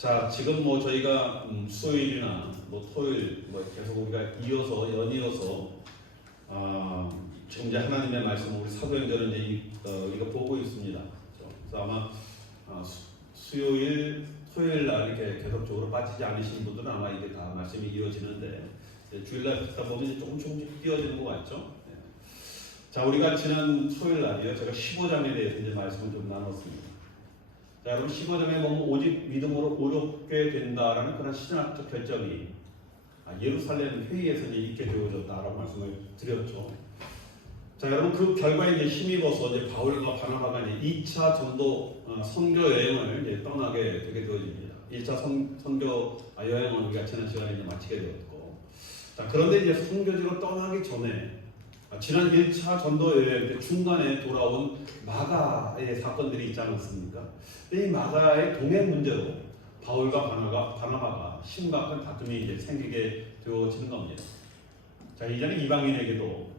자, 지금 뭐 저희가 수요일이나 뭐 토요일 뭐 계속 우리가 연이어서 지금 이제 하나님의 말씀 우리 사도행전은 이제 우리가 보고 있습니다. 그래서 아마 수요일, 토요일 날 이렇게 계속적으로 빠지지 않으신 분들은 아마 이게 다 말씀이 이어지는데 주일날 듣다 보면 이제 조금씩 띄어지는 것 같죠. 네. 자, 우리가 지난 토요일 날이요, 제가 15장에 대해서 이제 말씀을 좀 나눴습니다. 자, 여러분 15장에 보면 오직 믿음으로 의롭게 된다라는 그런 신학적 결정이 예루살렘 회의에서 이제 있게 되어졌다라고 말씀을 드렸죠. 자, 여러분 그 결과에 이제 힘입어서 이제 바울과 바나바가 이제 2차 전도 선교 여행을 이제 떠나게 되게 되어집니다. 1차 선교 여행은 우리가 지난 시간에 이제 마치게 되었고, 자, 그런데 이제 선교지로 떠나기 전에 지난 1차 전도 여행 때 중간에 돌아온 마가의 사건들이 있지 않았습니까? 이 마가의 동행 문제로 바울과 바나바가 심각한 다툼이 이제 생기게 되어지는 겁니다. 자, 이제는 이방인에게도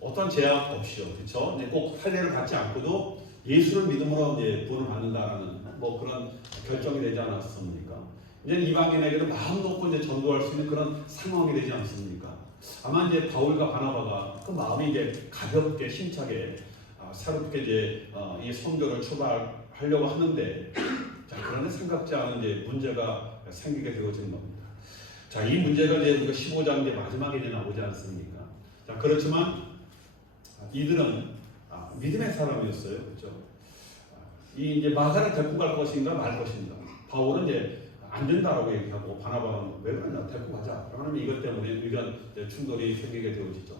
어떤 제약 없이요, 그렇죠? 꼭 할례를 받지 않고도 예수를 믿음으로 이제 구원을 받는다라는 뭐 그런 결정이 되지 않았습니까? 이제 이방인에게도 마음 놓고 이제 전도할 수 있는 그런 상황이 되지 않습니까? 아마 이제 바울과 바나바가 그 마음이 이제 가볍게 힘차게 새롭게 이제 이 선교를 출발하려고 하는데, 자, 그러나 생각지 않은 이제 문제가 생기게 되어진 겁니다. 자, 이 문제가 이제 우리가 15장 이제 마지막에 이제 나오지 않습니까? 자, 그렇지만 이들은 믿음의 사람이었어요, 그렇죠? 이 이제 마가를 데리고 갈 것인가 말 것인가. 바울은 이제 안 된다라고 얘기하고 바나바는 왜 그러냐, 데리고 가자. 그러면 이것 때문에 의견 충돌이 생기게 되어지죠.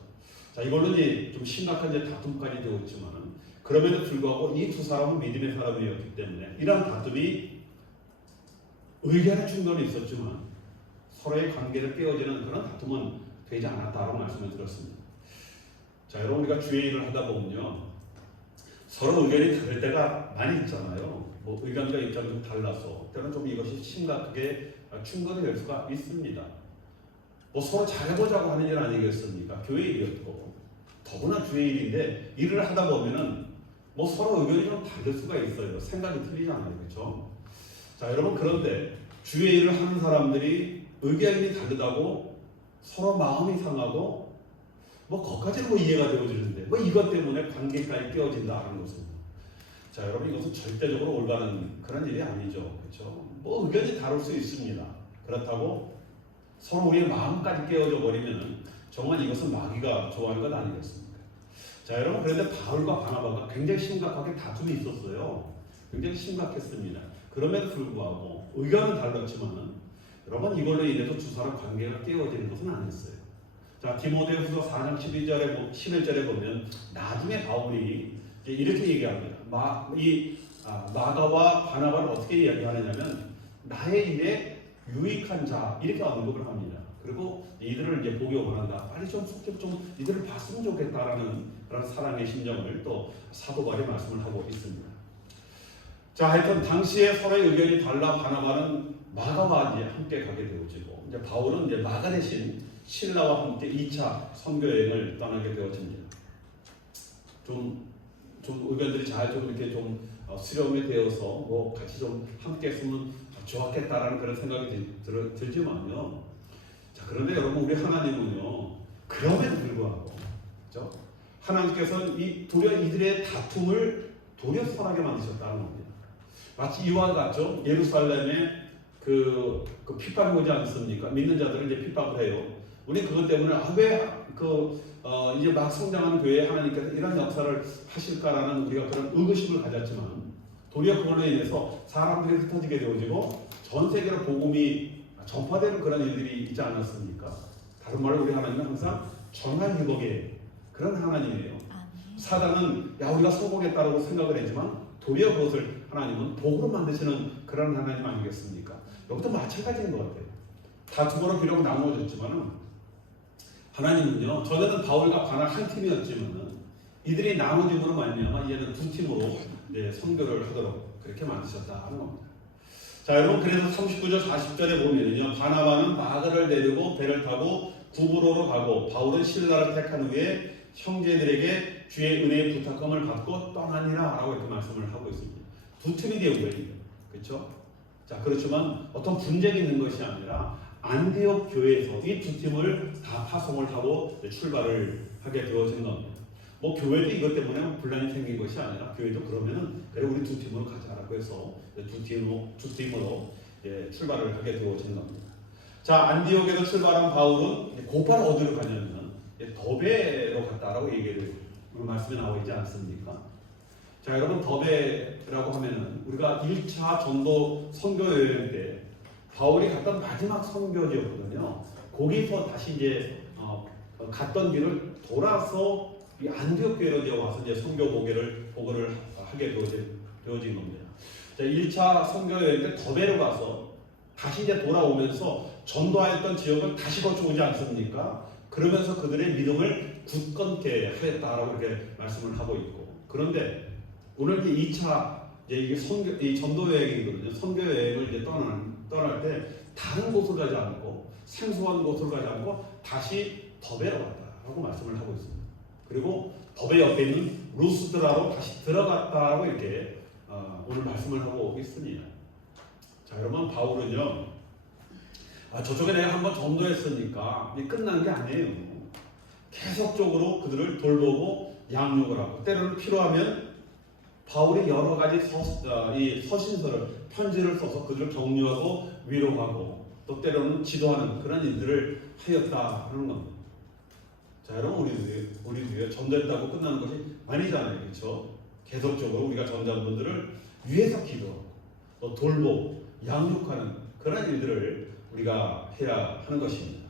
자, 이걸로 이제 좀 심각한 이제 다툼까지 되었지만은, 그럼에도 불구하고 이 두 사람은 믿음의 사람이었기 때문에 이러한 다툼이 의견의 충돌이 있었지만 서로의 관계를 깨어지는 그런 다툼은 되지 않았다라고 말씀을 드렸습니다. 자, 여러분 우리가 주의 일을 하다 보면요, 서로 의견이 다를 때가 많이 있잖아요. 뭐 의견과 입장이 좀 달라서 때로는 좀 이것이 심각하게 충돌이 될 수가 있습니다. 뭐 서로 잘해보자고 하는 일 아니겠습니까? 교회 일이었고, 더구나 주의 일인데 일을 하다 보면은 뭐 서로 의견이 좀 다를 수가 있어요. 생각이 틀리잖아요, 그렇죠? 자, 여러분 그런데 주의 일을 하는 사람들이 의견이 다르다고 서로 마음이 상하고 뭐 거기까지는 뭐 이해가 되어지는데 뭐 이것 때문에 관계까지 깨어진다는 것은, 자, 여러분 이것은 절대적으로 올바른 그런 일이 아니죠, 그렇죠? 뭐 의견이 다를 수 있습니다. 그렇다고 서로 우리의 마음까지 깨어져 버리면 정말 이것은 마귀가 좋아하는 것 아니겠습니까? 자, 여러분 그런데 바울과 바나바가 굉장히 심각하게 다툼이 있었어요. 굉장히 심각했습니다. 그럼에도 불구하고 의견은 달랐지만은 여러분 이걸로 인해서 두 사람 관계가 깨어지는 것은 아니었어요. 자, 디모데후서 4장 11절에 보면 나중에 바울이 이렇게 얘기합니다. 마가와 바나바를 어떻게 이야기하느냐면 나의 일에 유익한 자 이렇게 언급을 합니다. 그리고 이들을 이제 보기 원한다. 빨리 좀 이들을 봤으면 좋겠다라는 그런 사랑의 심정을 또 사도 바울이 말씀을 하고 있습니다. 자, 하여튼 당시에 서로의 의견이 달라 바나바는 마가와 이제 함께 가게 되어지고, 이제 바울은 이제 마가 대신 신라와 함께 2차 선교 여행을 떠나게 되어집니다. 좀 의견들이 잘 좀 이렇게 좀 수렴이 되어서 뭐 같이 좀 함께 했으면 좋았겠다라는 그런 생각이 들지만요. 자, 그런데 여러분 우리 하나님은요, 그럼에도 불구하고, 그렇죠? 하나님께서는 이들의 다툼을 도리어 선하게 만드셨다는 겁니다. 마치 이와 같죠. 예루살렘에 그 핍박이 오지 않습니까? 믿는 자들을 이제 핍박을 해요. 우리 그것 때문에 이제 막 성장하는 교회에 하나님께서 이런 역사를 하실까라는 우리가 그런 의구심을 가졌지만, 도리어 그걸로 인해서 사람들이 흩어지게 되어지고 전 세계로 복음이 전파되는 그런 일들이 있지 않았습니까? 다른 말로 우리 하나님은 항상 정한유복의 그런 하나님이에요. 사단은 우리가 성공했다고 생각을 했지만 도리어 그것을 하나님은 복으로 만드시는 그런 하나님 아니겠습니까? 여기도 마찬가지인 것 같아요. 다툼으로 비록 나누어졌지만은 하나님은요, 전에는 바울과 바나 한 팀이었지만은 이들이 나눠짐으로 말미암아 이제는 두 팀으로 선교를 하도록 그렇게 만드셨다 하는 겁니다. 자, 여러분 그래서 39절 40절에 보면은요, 바나바는 마가를 데리고 배를 타고 구브로로 가고 바울은 신라를 택한 후에 형제들에게 주의 은혜의 부탁함을 받고 떠나니라 라고 이렇게 말씀을 하고 있습니다. 두 팀이 되어 있습니다. 그렇죠? 자, 그렇지만 어떤 분쟁이 있는 것이 아니라 안디옥 교회에서 이 두 팀을 다 파송을 하고 출발을 하게 되어진 겁니다. 뭐 교회도 이것 때문에 분란이 생긴 것이 아니라 교회도 그러면은 그래 우리 두 팀으로 가자라고 해서 두 팀으로 출발을 하게 되어진 겁니다. 자, 안디옥에서 출발한 바울은 곧바로 어디로 가냐면 더베로 갔다라고 얘기를 말씀에 나와 있지 않습니까? 자, 여러분 더베라고 하면은 우리가 1차 전도 선교 여행 때 바울이 갔던 마지막 선교지였거든요. 거기서 다시 이제 갔던 길을 돌아서 이 안디옥 교회로 이제 와서 이제 선교 보고를 하게 되어진 겁니다. 자, 1차 선교 여행 때 더베로 가서 다시 이제 돌아오면서 전도하였던 지역을 다시 거쳐오지 않습니까? 그러면서 그들의 믿음을 굳건케 하였다라고 이렇게 말씀을 하고 있고, 그런데 오늘 이제 2차 이 전도 여행이거든요. 선교 여행을 이제 떠날 때 다른 곳을 가지 않고 생소한 곳을 가지 않고 다시 더베로 갔다라고 말씀을 하고 있습니다. 그리고 더베 옆에 있는 루스드라로 다시 들어갔다라고 이렇게 오늘 말씀을 하고 있습니다. 자, 여러분 바울은요, 저쪽에 내가 한번 전도했으니까 끝난 게 아니에요. 계속적으로 그들을 돌보고 양육을 하고, 때로는 필요하면 바울이 여러 가지 서신서를 편지를 써서 그들을 격려하고 위로하고 또 때로는 지도하는 그런 일들을 하였다는 겁니다. 자, 여러분 우리도 전도했다고 끝나는 것이 아니잖아요, 그렇죠? 계속적으로 우리가 전도분들을 위해서 기도하고 또 돌보고 양육하는 그런 일들을 우리가 해야 하는 것입니다.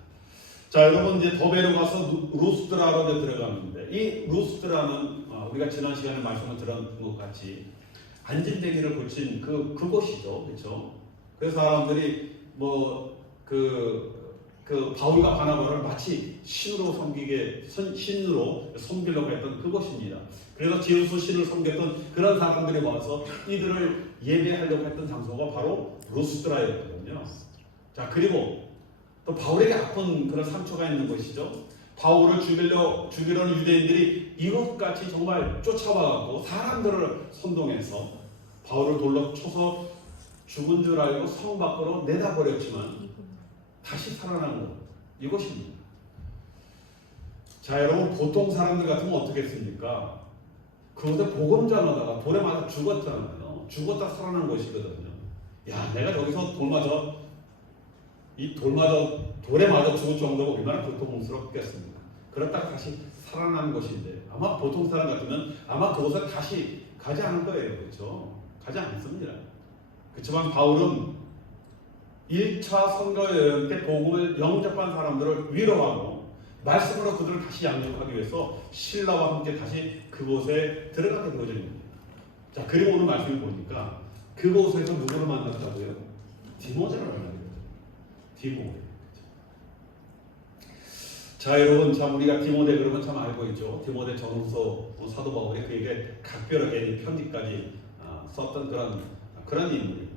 자, 여러분 이제 더베로 가서 루스드라로 들어가는데, 이 루스드라는 우리가 지난 시간에 말씀을 들은 것 같이 안진뱅이를 고친 그곳이죠, 그렇죠? 그래서 사람들이 바울과 바나바를 마치 신으로 섬기려고 했던 그곳입니다. 그래서 제우스 신을 섬겼던 그런 사람들이 와서 이들을 예배하려고 했던 장소가 바로 루스드라였거든요. 자, 그리고 또 바울에게 아픈 그런 상처가 있는 것이죠. 바울을 죽이려는 유대인들이 이것같이 정말 쫓아와갖고 사람들을 선동해서 바울을 돌로 쳐서 죽은 줄 알고 성 밖으로 내다버렸지만 다시 살아난 것, 이것입니다. 자, 여러분 보통 사람들 같으면 어떻겠습니까? 그곳에 복음 전하다가 돌에 맞아 죽었잖아요. 죽었다 살아난 것이거든요. 야, 내가 저기서 돌에 맞아 죽을 정도가 얼마나 고통스럽겠습니까? 그렇다가 다시 살아난 것인데, 아마 보통 사람 같으면 아마 그곳에 다시 가지 않을 거예요. 그렇죠? 가지 않습니다. 그렇지만 바울은 1차 선거 여행 때 복음을 영접한 사람들을 위로하고 말씀으로 그들을 다시 양육하기 위해서 신라와 함께 다시 그곳에 들어가게 되어집니다. 자, 그리고 오늘 말씀을 보니까 그곳에서 누구를 만났다고요? 디모데를 만나게 돼요. 디모데. 자, 여러분 참 우리가 디모데 그러면 참 알고 있죠. 디모데 전후서 사도 바울이 그에게 각별하게 편지까지 썼던 그런 인물입니다.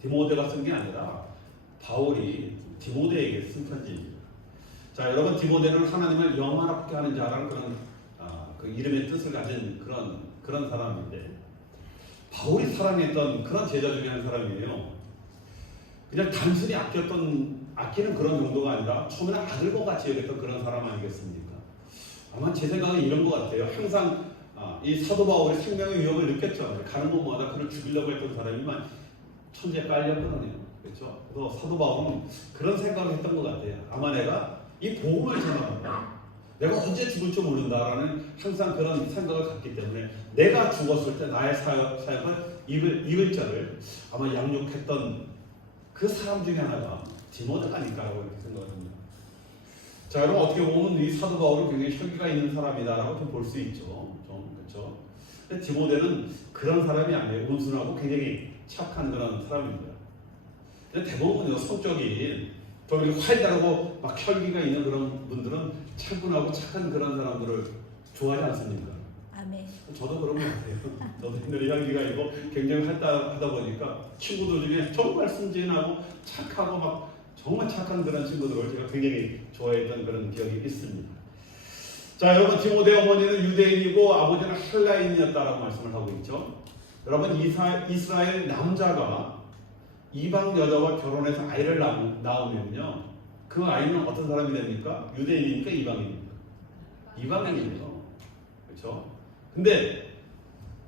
디모데가 쓴 게 아니라 바울이 디모데에게 쓴 편지입니다. 자, 여러분 디모데는 하나님을 영화롭게 하는 자라는 그 이름의 뜻을 가진 그런 사람인데, 바울이 사랑했던 그런 제자 중에 한 사람이에요. 그냥 단순히 아끼는 그런 정도가 아니라 처음에는 아들과 같이 여겼던 그런 사람 아니겠습니까? 아마 제 생각은 이런 것 같아요. 항상 이 사도 바울이 생명의 위협을 느꼈죠. 가는 곳마다 그를 죽이려고 했던 사람이만 천지에 깔렸거든요. 그렇죠? 그래서 사도 바울은 그런 생각을 했던 것 같아요. 아마 내가 이 복음을 전하는다, 내가 언제 죽을지 모른다라는 항상 그런 생각을 갖기 때문에 내가 죽었을 때 나의 사역을 이을 자를 아마 양육했던 그 사람 중에 하나가 디모데가 아닐까라고 이렇게 생각합니다. 자, 여러분 어떻게 보면 이 사도 바울은 굉장히 혈기가 있는 사람이다라고 좀 볼 수 있죠. 그렇죠? 근데 디모데는 그런 사람이 아니에요. 온순하고 굉장히 착한 그런 사람입니다. 근데 대부분 성격이 좀 이렇게 활달하고 막 혈기가 있는 그런 분들은 차분하고 착한 그런 사람들을 좋아하지 않습니까? 아멘. 저도 그런 것 같아요. 저도 옛날에 혈기가 있고 굉장히 활달하다 보니까 친구들 중에 정말 순진하고 착하고 막 정말 착한 그런 친구들을 제가 굉장히 좋아했던 그런 기억이 있습니다. 자, 여러분 디모데 어머니는 유대인이고 아버지는 헬라인이었다라고 말씀을 하고 있죠. 여러분 이스라엘 남자가 이방 여자와 결혼해서 아이를 낳으면요, 그 아이는 어떤 사람이 됩니까? 유대인입니까? 이방인입니까? 이방인이에요. 그렇죠? 근데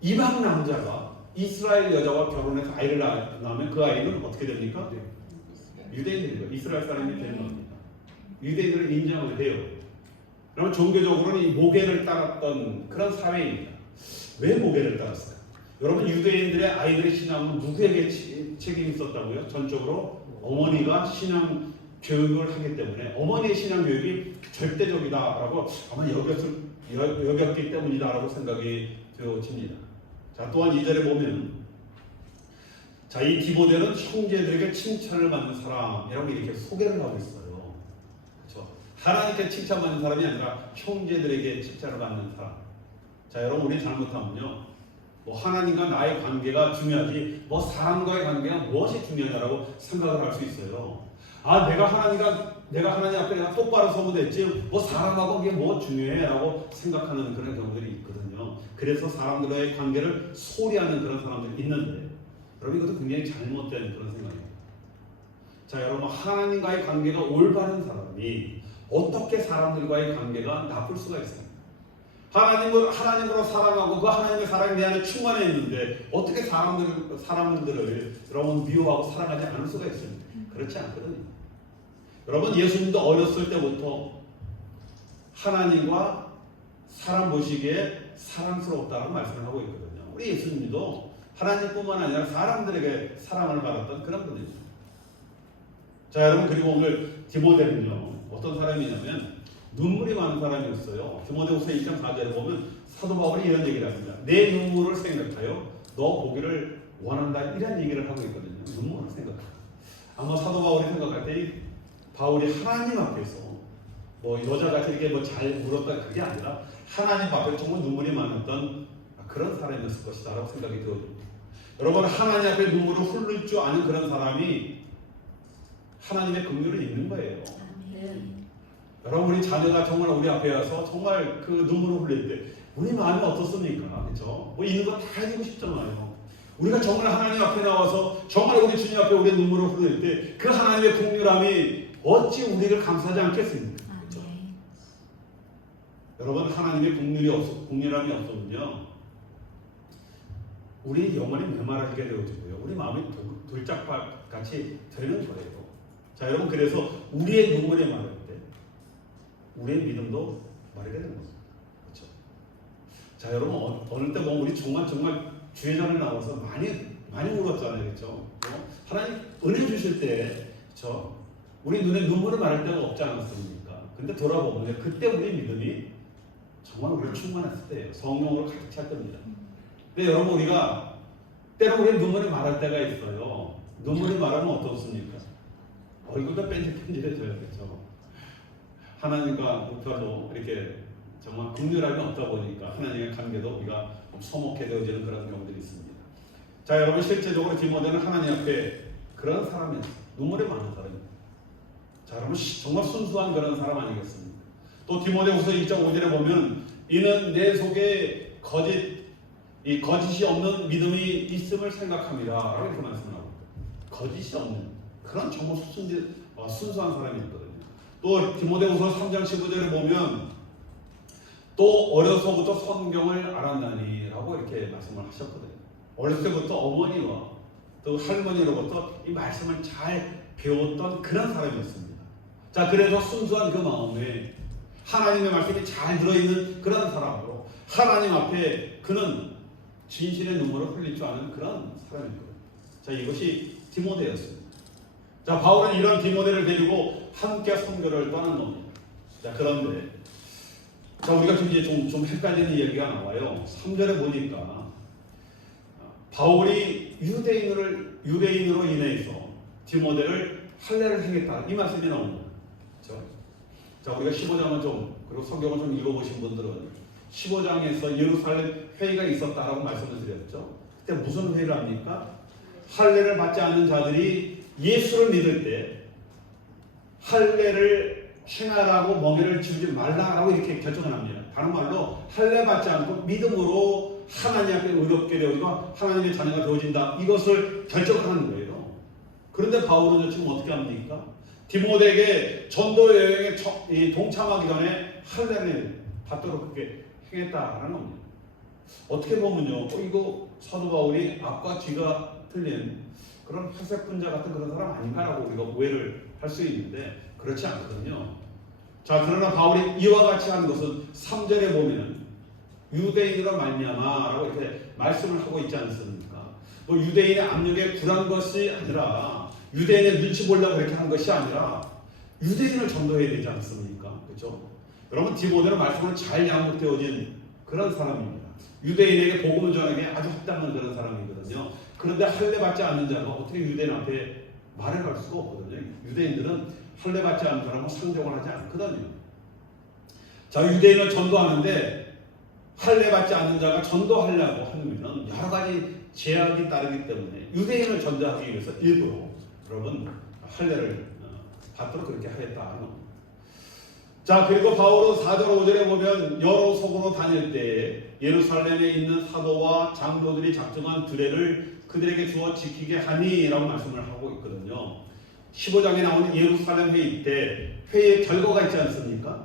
이방 남자가 이스라엘 여자와 결혼해서 아이를 낳으면 그 아이는 어떻게 됩니까? 유대인입니다. 이스라엘 사람이 되는 겁니다. 유대인들을 인정을 해요. 그러면 종교적으로는 이 모계를 따랐던 그런 사회입니다. 왜 모계를 따랐어요? 여러분, 유대인들의 아이들의 신앙은 누구에게 책임이 있었다고요? 전적으로 어머니가 신앙 교육을 하기 때문에 어머니의 신앙 교육이 절대적이다라고 아마 여겼기 때문이다라고 생각이 되어집니다. 자, 또한 2절에 보면, 자, 이 디모데는 형제들에게 칭찬을 받는 사람이라고 이렇게 소개를 하고 있어요. 그렇죠? 하나님께 칭찬받는 사람이 아니라 형제들에게 칭찬을 받는 사람. 자, 여러분, 우리 잘못하면요, 뭐 하나님과 나의 관계가 중요하지 뭐 사람과의 관계가 무엇이 중요하냐라고 생각을 할 수 있어요. 아, 내가 하나님 앞에 내가 똑바로 서면 됐지 뭐 사람하고 그게 뭐 중요해라고 생각하는 그런 경우들이 있거든요. 그래서 사람들과의 관계를 소리하는 그런 사람들이 있는데, 여러분, 이것도 굉장히 잘못된 그런 생각입니다. 자, 여러분, 하나님과의 관계가 올바른 사람이 어떻게 사람들과의 관계가 나쁠 수가 있어요? 하나님으로 사랑하고 그 하나님의 사랑이 내 안에 충만해 있는데 어떻게 사람들을 여러분 미워하고 사랑하지 않을 수가 있습니까? 그렇지 않거든요. 여러분, 예수님도 어렸을 때부터 하나님과 사람 보시기에 사랑스럽다고 말씀을 하고 있거든요. 우리 예수님도 하나님뿐만 아니라 사람들에게 사랑을 받았던 그런 분이죠. 자, 여러분, 그리고 오늘 디모데는요, 어떤 사람이냐면 눈물이 많은 사람이었어요. 디모데후서 1장 4절에 보면 사도 바울이 이런 얘기를 합니다. 내 눈물을 생각하여 너 보기를 원한다, 이런 얘기를 하고 있거든요. 눈물을 생각하여. 아마 사도 바울이 생각할 때 바울이 하나님 앞에서 뭐 여자같이 이렇게 뭐 잘 울었다, 그게 아니라 하나님 앞에 정말 눈물이 많았던 그런 사람이었을 것이다 라고 생각이 들어집니다. 여러분, 하나님 앞에 눈물을 흘릴 줄 아는 그런 사람이 하나님의 긍휼을 입는 거예요. 여러분, 우리 자녀가 정말 우리 앞에 와서 정말 그 눈물을 흘릴 때 우리 마음이 어떻습니까? 그렇죠? 뭐 있는 거 다 해주고 싶잖아요. 우리가 정말 하나님 앞에 나와서 정말 우리 주님 앞에 우리의 눈물을 흘릴 때 그 하나님의 긍휼함이 어찌 우리를 감싸지 않겠습니까? 그렇죠? 여러분, 하나님의 긍휼함이 없으면요, 우리 영혼이 메마르게 되어지고요, 우리 마음이 돌짝밭같이 되는 거예요. 자, 여러분, 그래서 우리의 눈물이 마를 때 우리의 믿음도 마르게 되는 겁니다. 그렇죠? 자, 여러분, 어느 때 보면 우리 정말 주회장을 나와서 많이 울었잖아요. 그렇죠? 하나님 은혜 주실 때, 그렇죠? 우리 눈에 눈물을 마를 때가 없지 않았습니까? 근데 돌아보면 그때 우리 믿음이 정말 우리를 충만했을 때예요. 성령으로 가득 찰 때입니다. 근데 여러분, 우리가 때로 우리 눈물이 마를 때가 있어요. 눈물이 마르면 어떻습니까? 얼굴도 뺀질뺀질해져요. 그렇죠? 하나님과 우리도 이렇게 정말 긍휼함이 없다 보니까 하나님의 관계도 우리가 서먹게 되어지는 그런 경우들이 있습니다. 자, 여러분, 실제적으로 디모데는 하나님 앞에 그런 사람이었어요. 눈물이 많은 사람입니다. 자, 여러분, 정말 순수한 그런 사람 아니겠습니까? 또 디모데후서 2.5절에 보면 이는 내 속에 거짓이 없는 믿음이 있음을 생각합니다 라고 이렇게 말씀하고 있습니다. 거짓이 없는 그런 정말 순수한 사람이었거든요. 또 디모데후서 3장 15절에 보면 또 어려서부터 성경을 알았나니 라고 이렇게 말씀을 하셨거든요. 어렸을 때부터 어머니와 또 할머니로부터 이 말씀을 잘 배웠던 그런 사람이었습니다. 자, 그래서 순수한 그 마음에 하나님의 말씀이 잘 들어있는 그런 사람으로 하나님 앞에 그는 진실의 눈물을 흘릴 줄 아는 그런 사람이거든요. 자, 이것이 디모데였습니다. 자, 바울은 이런 디모데를 데리고 함께 선교를 떠난 겁니다. 자, 그런데 자, 우리가 지금 이제 좀 헷갈리는 얘기가 나와요. 3절에 보니까 바울이 유대인으로 인해서 디모데를 할례를 행했다, 이 말씀이 나옵니다. 그렇죠? 자, 우리가 15장을 그리고 성경을 좀 읽어보신 분들은 15장에서 예루살렘 회의가 있었다라고 말씀을 드렸죠. 그때 무슨 회의를 합니까? 할례를 받지 않는 자들이 예수를 믿을 때 할례를 행하라고 멍에를 지우지 말라라고 이렇게 결정을 합니다. 다른 말로 할례 받지 않고 믿음으로 하나님 앞에 의롭게 되어지고 하나님의 자녀가 되어진다, 이것을 결정을 하는 거예요. 그런데 바울은 지금 어떻게 합니까? 디모데에게 전도 여행에 동참하기 전에 할례를 받도록 그렇게 행했다라는 겁니다. 어떻게 보면요, 이거 사도 바울이 앞과 뒤가 틀린 그런 회색분자 같은 그런 사람 아닌가라고 우리가 오해를 할 수 있는데 그렇지 않거든요. 자, 그러나 바울이 이와 같이 하는 것은 3절에 보면 유대인으로 말미암아라고 이렇게 말씀을 하고 있지 않습니까? 뭐 유대인의 압력에 굴한 것이 아니라 유대인의 눈치 보려고 그렇게 한 것이 아니라 유대인을 전도해야 되지 않습니까? 그렇죠? 여러분, 디모데는 말씀을 잘 양육되어진 그런 사람입니다. 유대인에게 복음을 전하기에 아주 합당한 그런 사람이거든요. 그런데 할례 받지 않는 자가 어떻게 유대인 앞에 말을 걸 수가 없거든요. 유대인들은 할례 받지 않는 사람은 상종을 하지 않거든요. 자, 유대인을 전도하는데 할례 받지 않는 자가 전도하려고 하면 여러 가지 제약이 따르기 때문에 유대인을 전도하기 위해서 일부러 여러분 할례를 받도록 그렇게 하였다는 겁니다. 자, 그리고 바울은 4절 5절에 보면 여러 속으로 다닐 때 예루살렘에 있는 사도와 장로들이 작정한 규례를 그들에게 주어 지키게 하니 라고 말씀을 하고 있거든요. 15장에 나오는 예루살렘 회의 때 회의의 결과가 있지 않습니까?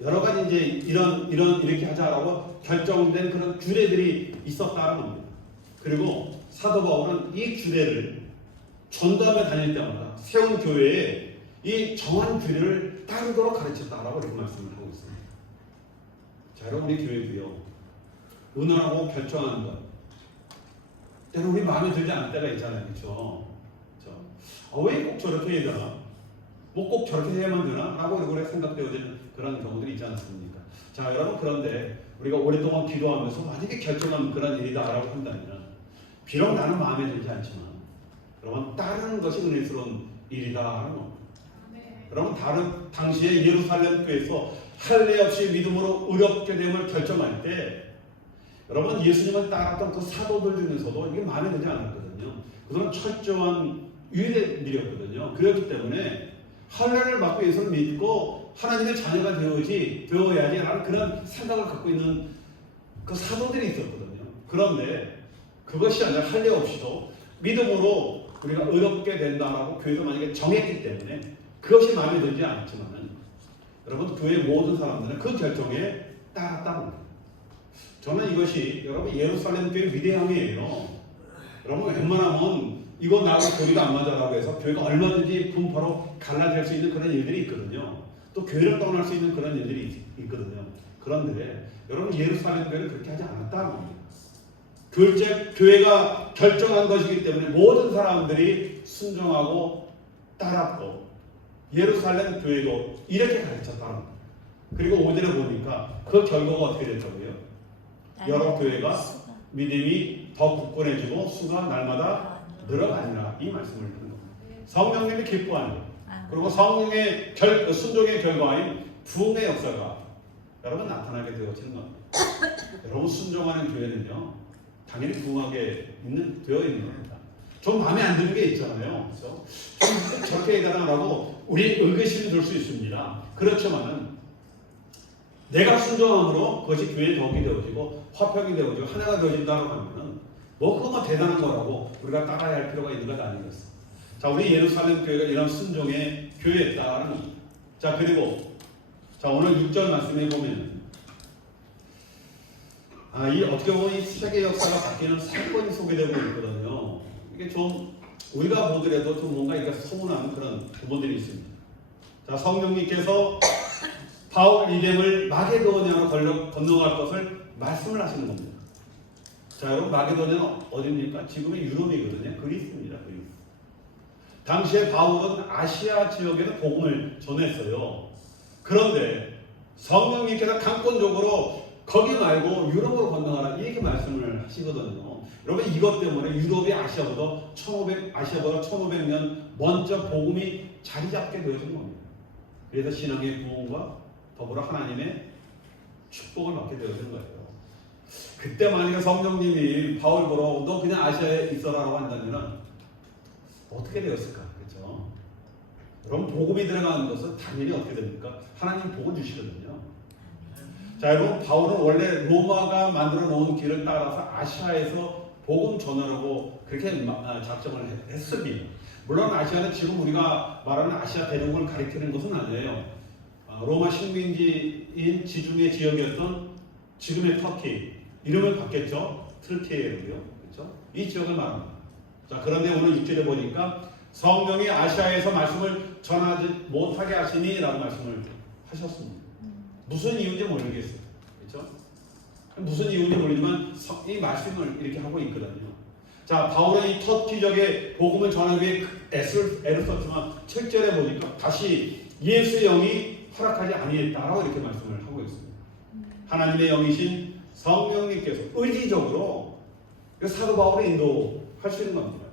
여러 가지 이제 이렇게 하자라고 결정된 그런 규례들이 있었다는 겁니다. 그리고 사도 바울은 이 규례를 전도하며 다닐 때마다 세운 교회에 이 정한 규례를 따르도록 가르쳤다라고 이렇게 말씀을 하고 있습니다. 자, 여러분, 우리 교회도요, 의논하고 결정하는 것, 때로 우리 마음에 들지 않을 때가 있잖아요, 그렇죠? 왜 꼭 저렇게 해야 되나? 뭐 꼭 저렇게 해야만 되나? 라고 얼굴에 생각되어지는 그런 경우들이 있지 않습니까? 자, 여러분, 그런데 우리가 오랫동안 기도하면서 만약에 결정한 그런 일이다라고 한다면 비록 나는 마음에 들지 않지만 여러분, 따르는 것이 은혜스러운 일이다라는 겁니다. 여러분, 당시에 예루살렘 교회에서 할례 없이 믿음으로 의롭게 됨을 결정할 때 여러분, 예수님을 따랐던 그 사도들 중에서도 이게 마음에 들지 않았거든요. 그들은 철저한 유대인들이었거든요. 그렇기 때문에 할례를 받고 예수를 믿고 하나님의 자녀가 되어야지라는 그런 생각을 갖고 있는 그 사도들이 있었거든요. 그런데 그것이 아니라 할례 없이도 믿음으로 우리가 의롭게 된다라고 교회에서 만약에 정했기 때문에 그것이 마음에 들지 않지만은 여러분, 교회 모든 사람들은 그 결정에 따랐다는 거예요. 저는 이것이 여러분 예루살렘 교회 위대함이에요. 여러분, 웬만하면 이거 나하고 교리가 안 맞아라고 해서 교회가 얼마든지 분파로 갈라질 수 있는 그런 일들이 있거든요. 또 교회를 떠날 수 있는 그런 일들이 있거든요. 그런데 여러분, 예루살렘 교회는 그렇게 하지 않았다는 겁니다. 교회가 결정한 것이기 때문에 모든 사람들이 순종하고 따랐고 예루살렘 교회도 이렇게 가르쳤다는 겁니다. 그리고 5절에 보니까 그 결과가 어떻게 됐다고요? 여러 교회가 믿음이 더 굳건해지고 수가 날마다 늘어가니라, 이 말씀을 하는 겁니다. 성령님이 기뻐하는 것, 그리고 성령의 순종의 결과인 부흥의 역사가 여러분 나타나게 되어지는 겁니다. 여러분, 순종하는 교회는요 당연히 부흥하게 되어 있는 겁니다. 좀 마음에 안 드는 게 있잖아요. 그래서 좀 저렇게 해달라고 우리 의구심이 들 수 있습니다. 그렇지만은 내가 순종함으로 그것이 교회의 덕이 되어지고 화평이 되어지고 하나가 되어진다고 하면은 뭐 그것만 대단한 거라고 우리가 따라야 할 필요가 있는 것 아니겠어? 자, 우리 예루살렘 교회가 이런 순종의 교회였다는 겁니다. 자, 그리고 자, 오늘 6절 말씀에 보면 이 어떻게 보면 이 세계 역사가 바뀌는 사건이 소개되고 있거든요. 이게 좀 우리가 보더라도 좀 뭔가 이게 서운한 그런 부분들이 있습니다. 자, 성령님께서 바울 이름을 마게도냐로 건너갈 것을 말씀을 하시는 겁니다. 자, 여러분, 마게도냐는 어디입니까? 지금의 유럽이거든요. 그리스입니다. 그리스. 당시에 바울은 아시아 지역에는 복음을 전했어요. 그런데 성령님께서 강권적으로 거기 말고 유럽으로 건너가라, 이렇게 말씀을 하시거든요. 여러분, 이것 때문에 유럽이 아시아보다 1500년 먼저 복음이 자리 잡게 되어진 겁니다. 그래서 신앙의 부흥과 더불어 하나님의 축복을 받게 되어진 거예요. 그때 만약에 성령님이 바울 보러 너 그냥 아시아에 있어라라고 한다면 어떻게 되었을까? 그렇죠? 여러분, 복음이 들어가는 것은 당연히 어떻게 됩니까? 하나님 복을 주시거든요. 자, 여러분, 바울은 원래 로마가 만들어 놓은 길을 따라서 아시아에서 복음 전하라고 그렇게 작정을 했습니다. 물론 아시아는 지금 우리가 말하는 아시아 대륙을 가리키는 것은 아니에요. 로마 식민지인 지중해 지역이었던 지금의 터키, 이름을 바뀌었죠. 트르키예로요. 그렇죠? 이 지역을 말합니다. 자, 그런데 오늘 6절에 보니까 성령이 아시아에서 말씀을 전하지 못하게 하시니라고 말씀을 하셨습니다. 무슨 이유인지 모르겠어요. 그렇죠? 무슨 이유인지 모르지만 이 말씀을 이렇게 하고 있거든요. 자, 바울은 이 터키 지역에 복음을 전하기 위해 애를 썼지만 7절에 보니까 다시 예수의 영이 허락하지 아니했다라고 이렇게 말씀을 하고 있습니다. 하나님의 영이신 성령님께서 의지적으로 사도 바울을 인도할 수 있는 겁니다.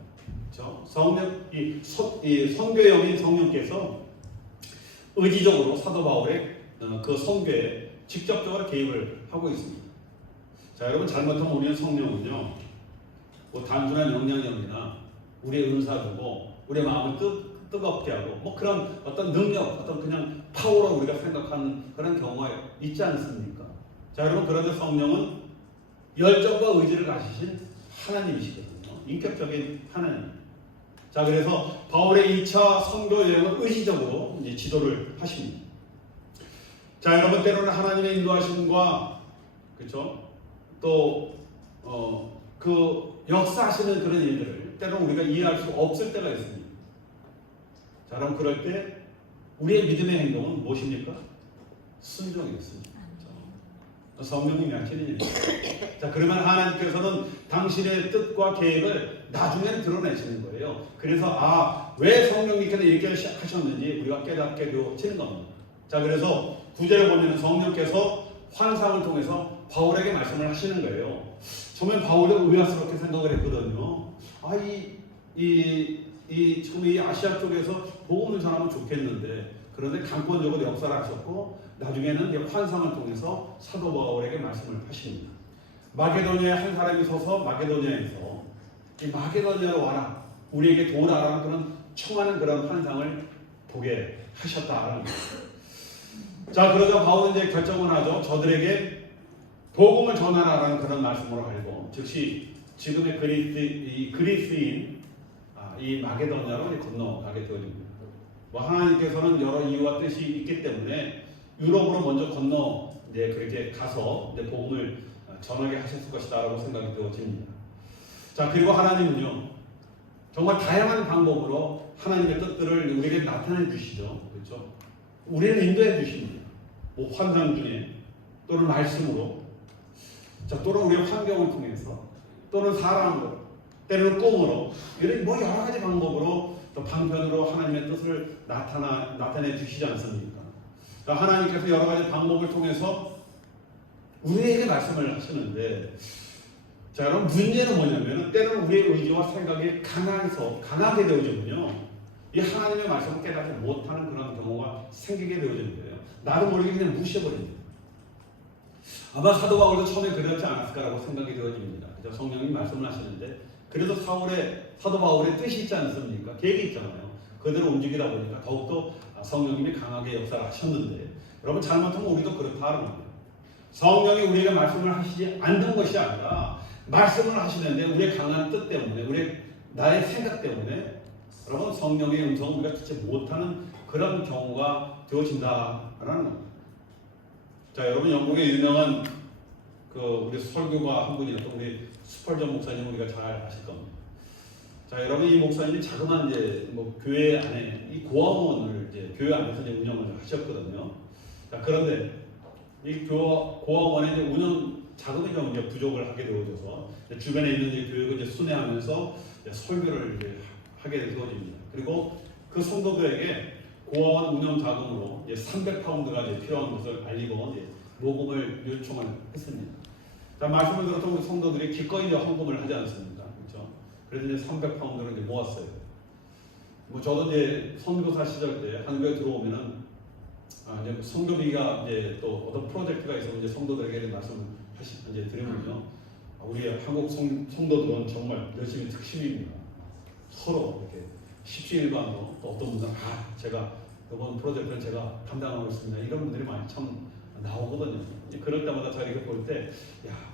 그렇죠? 선교의 영인 성령께서 의지적으로 사도 바울의 그 선교에 직접적으로 개입을 하고 있습니다. 자, 여러분 잘못하면 우리는 성령은요, 뭐 단순한 영향력이나 우리의 은사 주고 우리의 마음을 뜨겁게 하고 뭐 그런 어떤 능력, 어떤 그냥 파워로 우리가 생각하는 그런 경우가 있지 않습니까? 자, 여러분 그런데 성령은 열정과 의지를 가지신 하나님이시거든요. 인격적인 하나님. 자, 그래서 바울의 2차 선교 여행은 의지적으로 이제 지도를 하십니다. 자, 여러분 때로는 하나님의 인도하심과 그렇죠? 또 그 역사하시는 그런 일들을 때로는 우리가 이해할 수 없을 때가 있습니다. 자, 그럼 그럴 때 우리의 믿음의 행동은 무엇입니까? 순종이겠습니다. 성령님이 하시는 일입니다. 자, 그러면 하나님께서는 당신의 뜻과 계획을 나중에 드러내시는 거예요. 그래서 왜 성령님께서 이렇게 하셨는지 우리가 깨닫게 되어지는 겁니다. 자, 그래서 9절에 보면 성령께서 환상을 통해서 바울에게 말씀을 하시는 거예요. 처음엔 바울은 의아스럽게 생각을 했거든요. 지금 이 아시아 쪽에서 복음을 전하면 좋겠는데, 그런데 강권적으로 역사를 하셨고 나중에는 이제 환상을 통해서 사도 바울에게 말씀을 하십니다. 마게도니아에 한 사람이 서서 마게도니아에서 이 마게도니아로 와라, 우리에게 도우라라는 그런 청하는 그런 환상을 보게 하셨다라는 거예요. 자, 그러자 바울은 이제 결정을 하죠. 저들에게 복음을 전하라라는 그런 말씀으로 알고 즉시 지금의 그리스인 이 마게도니아로 건너가게 되어집니다. 하나님께서는 여러 이유와 뜻이 있기 때문에 유럽으로 먼저 건너 그렇게 가서 복음을 전하게 하셨을 것이다라고 생각이 되어집니다. 자, 그리고 하나님은요 정말 다양한 방법으로 하나님의 뜻들을 우리에게 나타내 주시죠. 그렇죠? 우리를 인도해 주십니다. 뭐 환상 중에, 또는 말씀으로, 자, 또는 우리의 환경을 통해서, 또는 사람으로, 때로는 꿈으로, 이런 뭐 여러 가지 방법으로 또 방편으로 하나님의 뜻을 나타내 주시지 않습니까? 자, 하나님께서 여러 가지 방법을 통해서 우리에게 말씀을 하시는데, 자, 여러분 문제는 뭐냐면 때로는 우리의 의지와 생각이 강하게 되어지면요, 이 하나님의 말씀을 깨닫지 못하는 그런 경우가 생기게 되어지는 거예요. 나도 모르게 그냥 무시해버립니다. 아마 사도 바울도 처음에 그렇지 않았을까라고 생각이 되어집니다. 그죠? 성령님 말씀을 하시는데, 그래도 사도 바울의 뜻이 있지 않습니까? 계획이 있잖아요. 그대로 움직이다 보니까 더욱더 성령님이 강하게 역사를 하셨는데, 여러분 잘못하면 우리도 그렇다는 거예요. 성령이 우리에게 말씀을 하시지 않는 것이 아니라 말씀을 하시는데 우리의 강한 뜻 때문에, 나의 생각 때문에 여러분 성령의 음성을 우리가 듣지 못하는 그런 경우가 되어진다라는 겁니다. 자, 여러분 영국의 유명한 우리 설교가 한 분이었던 우리 스펄전 목사님 우리가 잘 아실 겁니다. 자, 여러분 이 목사님이 자그마한 교회 안에 이 고아원을 교회 안에서 운영을 하셨거든요. 자, 그런데 이 고아원의 운영 자금이 좀 부족을 하게 되어져서 주변에 있는 교육을 순회하면서 설교를 하게 되어집니다. 그리고 그 성도들에게 고아원 운영 자금으로 300파운드가 필요한 것을 알리고 모금을 요청을 했습니다. 자, 말씀을 들었던 우리 성도들이 기꺼이 헌금을 하지 않습니까? 그렇죠? 그래서 300파운드를 모았어요. 저도 선교사 시절 때 한국에 들어오면은 선교비가 또 어떤 프로젝트가 있으면 성도들에게 말씀을 드리면요, 우리 한국 성도들은 정말 열심히 특심입니다. 서로 이렇게 십시일반으로, 또 어떤 분들은 제가 이번 프로젝트는 제가 담당하고 있습니다, 이런 분들이 많이 참 나오거든요. 그럴 때마다 저희가 볼 때,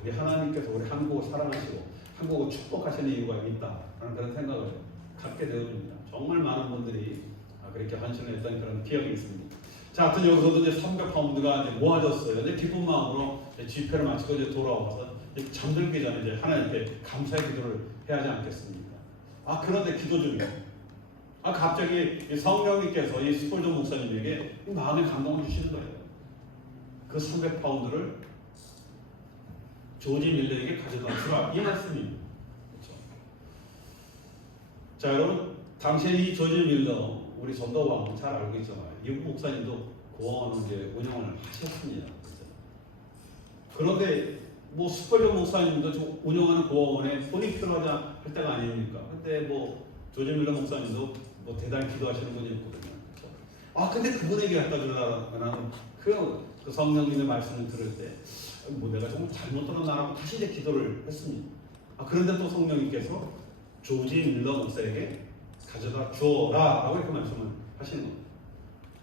우리 하나님께서 우리 한국을 사랑하시고 한국을 축복하시는 이유가 있다라는 그런 생각을 갖게 되어집니다. 정말 많은 분들이 그렇게 헌신했던 그런 기억이 있습니다. 자, 하여튼 여기서도 이제 300파운드가 이제 모아졌어요. 이제 기쁜 마음으로 집회를 마치고 이제 돌아와서 이제 잠들기 전에 이제 하나님께 감사의 기도를 해야 하지 않겠습니까? 그런데 기도 중에 갑자기 성령님께서 이 스폴저 목사님에게 마음의 감동을 주시는 거예요. 그 300파운드를 조지 밀러에게 가져다 주라, 이 말씀입니다. 그렇죠? 자, 여러분, 당시에 이 조지 밀러, 우리 전도왕 잘 알고 있잖아요. 이 목사님도 고원을 이제 운영을 하셨습니다. 그렇죠? 그런데 뭐 스폴저 목사님도 운영하는 고원에 돈이 필요하다 할 때가 아닙니까? 근데 뭐 조지 밀러 목사님도 뭐 대단히 기도하시는 분이었거든요. 그렇죠? 근데 그분에게 갖다 주려는 그 성령님의 말씀을 들을 때 뭐 내가 좀 잘못 들었나라고 다시 이제 기도를 했습니다. 그런데 또 성령님께서 조지 밀러 목사에게 가져다 주어라라고 이렇게 말씀을 하시는 겁니다.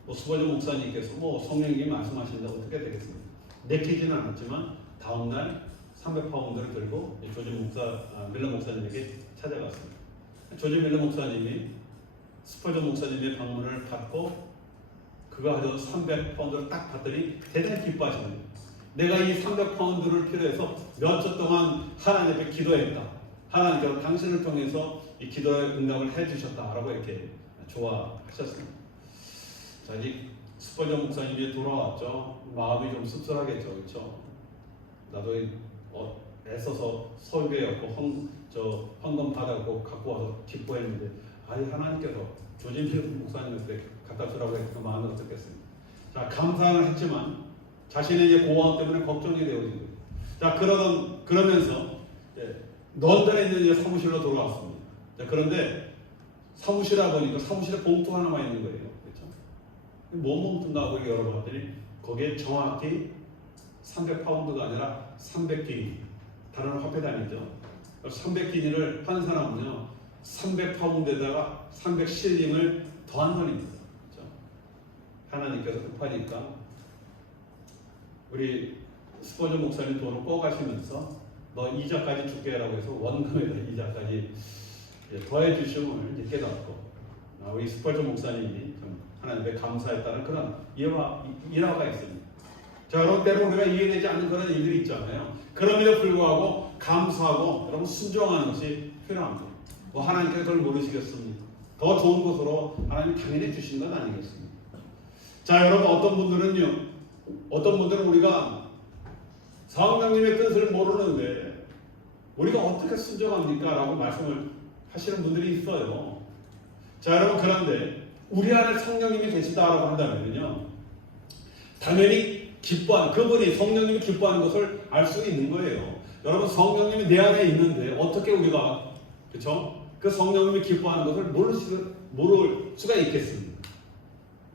뭐 스폴저 목사님께서 뭐 성령님이 말씀하신다고 어떻게 되겠습니까? 내키지는 않았지만 다음날 300파운드를 들고 조지 밀러 목사님에게 찾아갔습니다. 조지 밀러 목사님이 스폴저 목사님의 방문을 받고 그가 가져온 300파운드를 딱 봤더니 대단히 기뻐하십니다. 내가 이 300파운드를 필요해서 몇 주 동안 하나님 앞에 기도했다. 하나님께서 당신을 통해서 이 기도의 응답을 해주셨다라고 이렇게 좋아하셨습니다. 자, 이제 스폴저 목사님이 돌아왔죠. 마음이 좀 씁쓸하겠죠, 그렇죠? 나도 애써서 설교였고 헌금 받았고 갖고 와서 기뻐했는데 하나님께서 조지 밀러 목사님한테 갖다 주라고 해서 마음이 어떻겠습니까? 자, 감사는 했지만 자신의 이제 고아원 때문에 걱정이 되어진 거예요. 자, 그러면서 런던에 있는 이제 사무실로 돌아왔습니다. 자, 그런데 사무실에 보니까 사무실에 봉투 하나만 있는 거예요. 그렇죠? 뭔 봉투인가 하고 열어봤더니 거기에 정확히 300파운드가 아니라 300기니, 다른 화폐단위죠. 300기니를 한 사람은요 300파운드에다가 300실링을 더한 선입니다. 그렇죠? 하나님께서 급하니까 우리 스폴저 목사님 돈을 꿔가시면서 너 이자까지 줄게라고 해서 원금에다 이자까지 더해 주심을 이제 깨닫고 우리 스폴저 목사님이 하나님께 감사했다는 그런 일화가 있습니다. 자, 여러분, 때로 우리가 이해되지 않는 그런 일들이 있잖아요. 그럼에도 불구하고 감사하고 여러분 순종하는 것이 필요합니다. 뭐 하나님께서 그걸 모르시겠습니까? 더 좋은 것으로 하나님 당연히 주신 건 아니겠습니까? 자, 여러분, 어떤 분들은 우리가 성령님의 뜻을 모르는데 우리가 어떻게 순종합니까? 라고 말씀을 하시는 분들이 있어요. 자, 여러분, 그런데 우리 안에 성령님이 계시다라고 한다면요, 당연히 그분이 성령님이 기뻐하는 것을 알 수 있는 거예요. 여러분, 성령님이 내 안에 있는데 어떻게 우리가, 그렇죠? 그 성령님이 기뻐하는 것을 모를 수가 있겠습니까?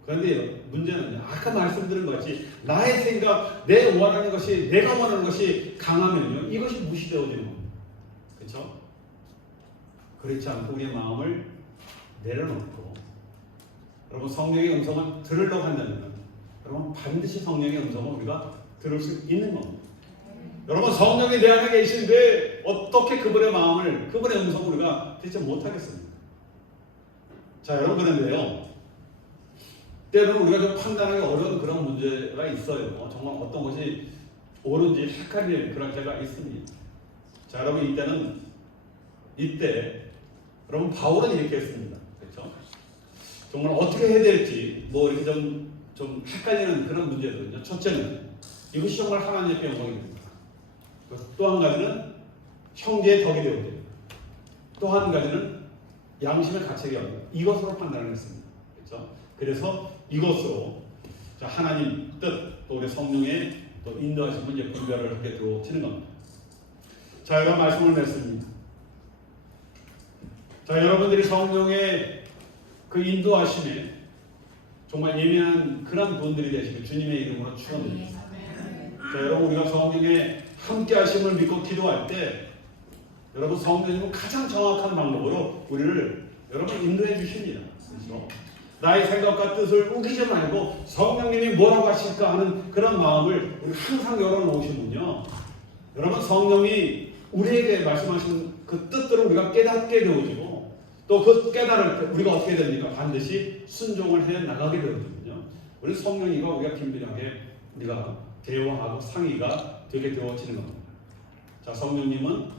그런데 문제는 아까 말씀드린 것 같이 나의 생각, 내가 원하는 것이 강하면요, 이것이 무시되어지는 겁니다. 그렇죠? 그렇지 않고 우리의 마음을 내려놓고 여러분, 성령의 음성을 들으려고 한다면 여러분, 반드시 성령의 음성을 우리가 들을 수 있는 겁니다. 여러분, 성령이 내 안에 계신데 어떻게 그분의 마음을, 그분의 음성을 우리가 대체 못하겠습니까? 자, 여러분, 그런데요, 때로는 우리가 좀 판단하기 어려운 그런 문제가 있어요. 정말 어떤 것이 옳은지 헷갈리는 그런 때가 있습니다. 자, 여러분, 이때 여러분, 바울은 이렇게 했습니다. 그렇죠? 정말 어떻게 해야 될지 뭐 이렇게 좀 헷갈리는 그런 문제거든요. 첫째는 이것이 정말 하나님의 영광입니다. 또 한 가지는 형제의 덕이 되어야 됩니다. 또 한 가지는 양심의 가책이 없다. 이것으로 판단을 했습니다. 그렇죠? 그래서 이것으로 하나님 뜻, 또 우리 성령의 또 인도하심을 이제 분별을 하게 되어지는 겁니다. 자, 여러분, 말씀을 맺습니다. 자, 여러분들이 성령의 그 인도하심에 정말 예민한 그런 분들이 되시길 주님의 이름으로 축원드립니다. 자, 여러분, 우리가 성령의 함께 하심을 믿고 기도할 때 여러분, 성령님은 가장 정확한 방법으로 우리를 여러분 인도해 주십니다. 그렇죠? 나의 생각과 뜻을 우기지 말고 성령님이 뭐라고 하실까 하는 그런 마음을 우리 항상 열어놓으시면요, 여러분, 성령이 우리에게 말씀하신 그 뜻들을 우리가 깨닫게 되어지고 또 그 깨달을 때 우리가 어떻게 됩니까? 반드시 순종을 해 나가게 되거든요. 우리 성령이가 우리가 긴밀하게 우리가 대화하고 상의가 되게 되어지는 겁니다. 자, 성령님은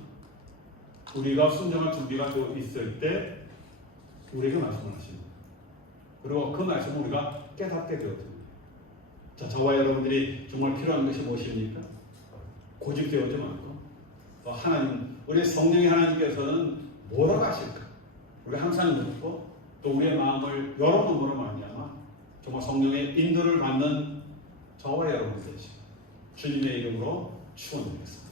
우리가 순종할 준비가 되어 있을 때 우리에게 말씀을 하십니다. 그리고 그 말씀을 우리가 깨닫게 되어집니다. 자, 저와 여러분들이 정말 필요한 것이 무엇입니까? 고집되어지 않고 하나님, 우리 성령의 하나님께서는 뭐라고 하실까? 우리가 항상 묻고 또 우리의 마음을 열어놓음으로 말미암아 정말 성령의 인도를 받는 저와 여러분 되시고 주님의 이름으로 축원드리겠습니다.